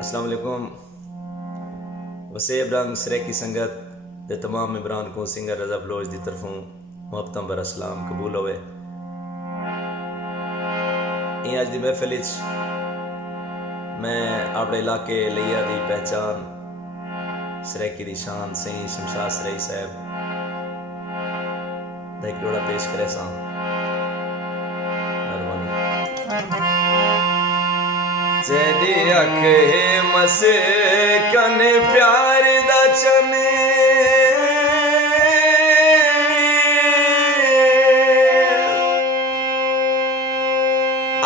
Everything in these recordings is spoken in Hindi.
अस्सलाम वालेकुम। वसेब रंग सरे की संगत दे तमाम मेंबरान को सिंगर रजा बलोच की तरफों मुहब्बतां भरा सलाम कबूल होवे। अज की महफिल मैं अपने इलाके लिया की पहचान सरेकी की शान सही शमशाद सरेई साहब का एक जोड़ा पेश करे सा। तेरी अख मसे कन प्यार दा चने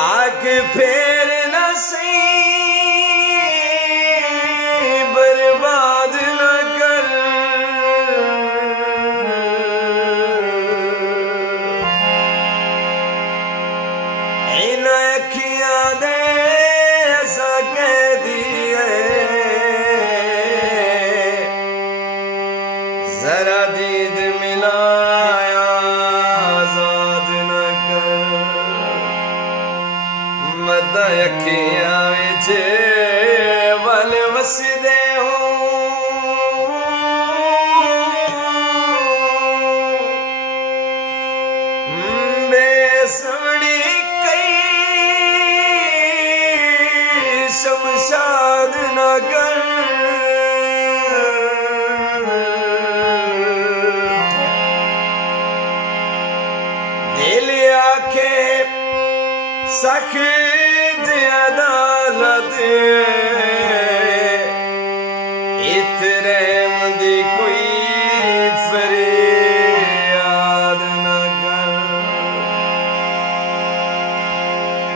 आग फेर न सही बर्बाद न कर। इन अखियां दे जरा दीद मिलाया आजाद न कर। मद अखियां विच वल वसदे हो बेसवड़ी कई शमशाद न कर। आखे सख्त अदालत